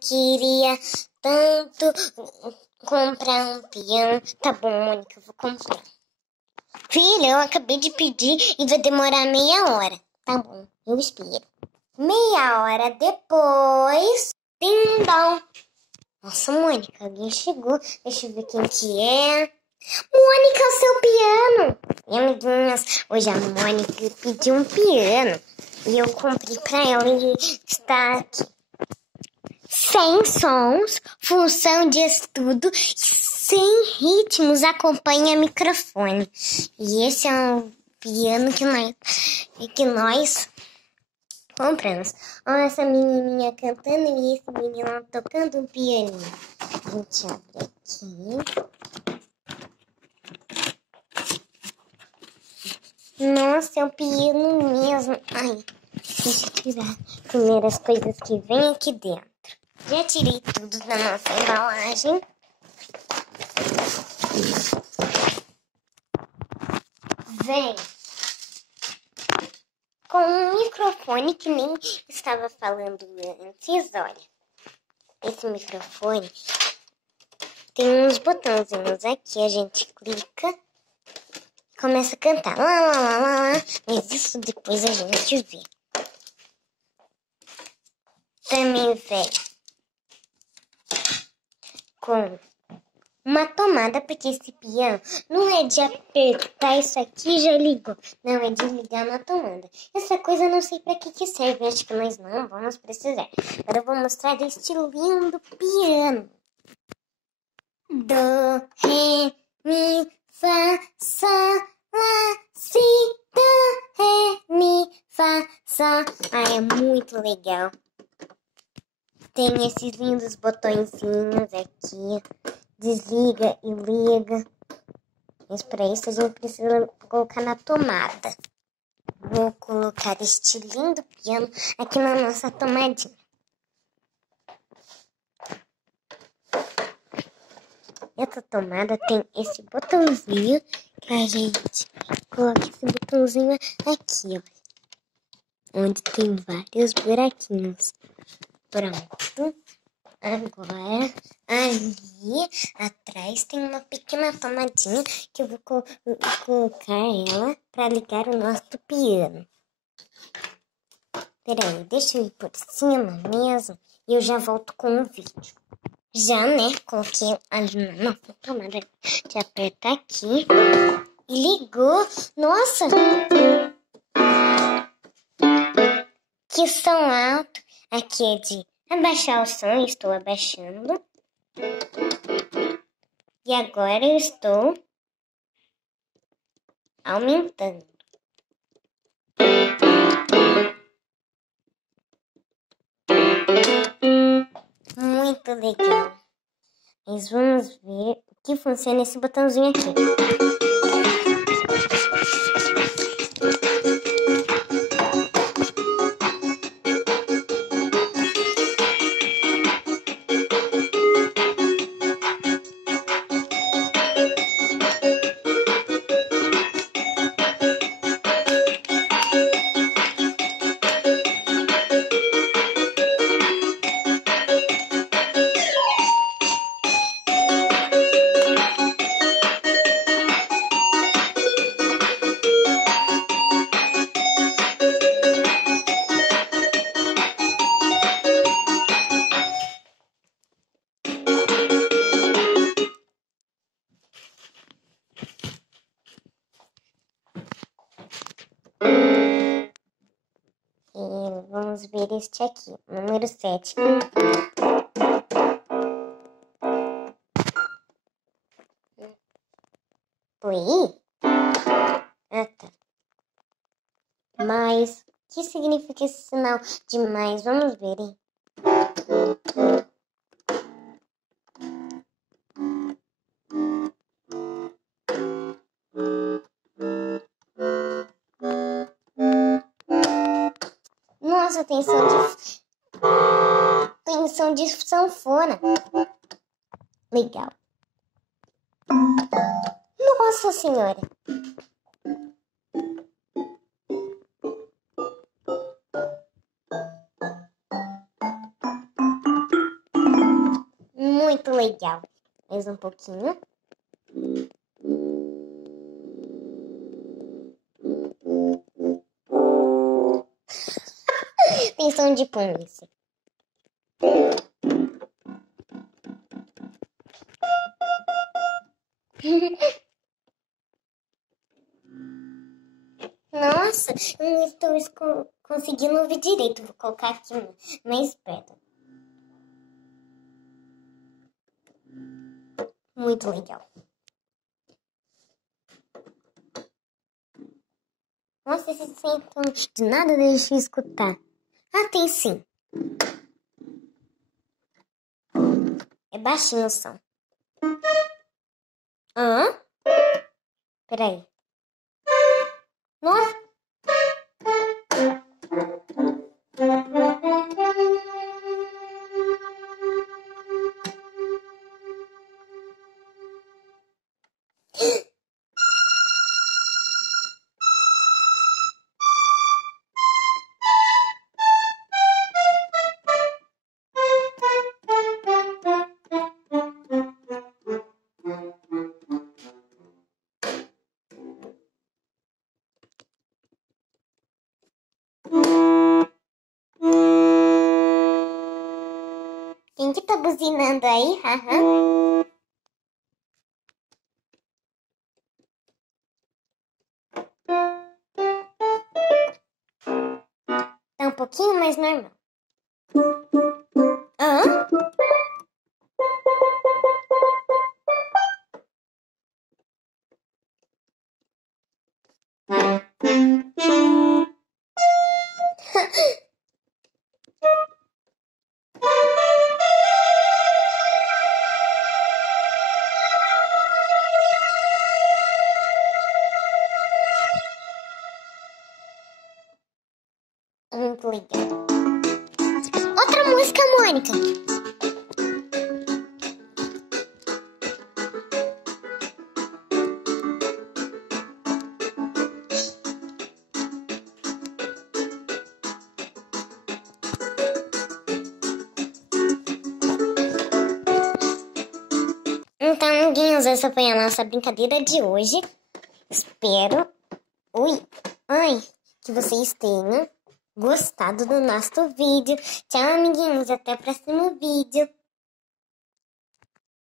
queria tanto comprar um piano. Tá bom, Mônica, eu vou comprar. Filha, eu acabei de pedir e vai demorar meia hora. Tá bom, eu espero. Meia hora depois... Ding-dong. Nossa, Mônica, alguém chegou. Deixa eu ver quem que é. Mônica, seu piano! E amiguinhas, hoje a Mônica pediu um piano. E eu comprei pra ela e está aqui. 100 sons, função de estudo, 100 ritmos, acompanha microfone. E esse é um piano que nós compramos. Olha essa menininha cantando e esse menino tocando um pianinho. A gente abre aqui. Nossa, é um piano mesmo. Ai, deixa eu tirar primeiro as coisas que vem aqui dentro. Já tirei tudo da nossa embalagem. Vem com um microfone que nem estava falando antes. Olha, esse microfone tem uns botãozinhos aqui. A gente clica, começa a cantar. Lá, lá, lá, lá, lá. Mas isso depois a gente vê. Também vem com uma tomada, porque esse piano não é de apertar isso aqui e já ligou. Não, é de ligar na tomada. Essa coisa eu não sei pra que serve. Acho que nós não vamos precisar. Agora eu vou mostrar este lindo piano. Do, ré, mi, fá, sol, lá, si, do, ré, mi, fá, sol. Ah, é muito legal. Tem esses lindos botõezinhos aqui. Desliga e liga. Mas para isso a gente precisa colocar na tomada. Vou colocar este lindo piano aqui na nossa tomadinha. Essa tomada tem esse botãozinho que a gente coloca esse botãozinho aqui, ó. Onde tem vários buraquinhos. Pronto. Agora, ali atrás tem uma pequena tomadinha que eu vou colocar ela para ligar o nosso piano. Peraí, deixa eu ir por cima mesmo e eu já volto com o vídeo. Já, né, coloquei ali na nossa tomada. De apertar aqui e ligou. Nossa! Que som alto. Aqui é de abaixar o som, estou abaixando. E agora eu estou aumentando. Muito legal. Mas vamos ver o que funciona esse botãozinho aqui. E vamos ver este aqui, número 7. Foi? Ah, tá. Mais. O que significa esse sinal de mais? Vamos ver, hein? Nossa, tem som de sanfona. Legal. Nossa Senhora. Muito legal. Mais um pouquinho. Tem som de pulso. Nossa, eu não estou conseguindo ouvir direito. Vou colocar aqui mais perto. Muito legal. Nossa, esse som de nada deixa eu escutar. Ah, tem sim. É baixinho o som. Hã? Peraí. Nossa. Quem que tá buzinando aí? Aham. Tá um pouquinho mais normal. Hã? Muito legal. Outra música, Mônica. Então, amiguinhos, essa foi a nossa brincadeira de hoje. Espero que vocês tenham gostado do nosso vídeo. Tchau, amiguinhos. Até o próximo vídeo.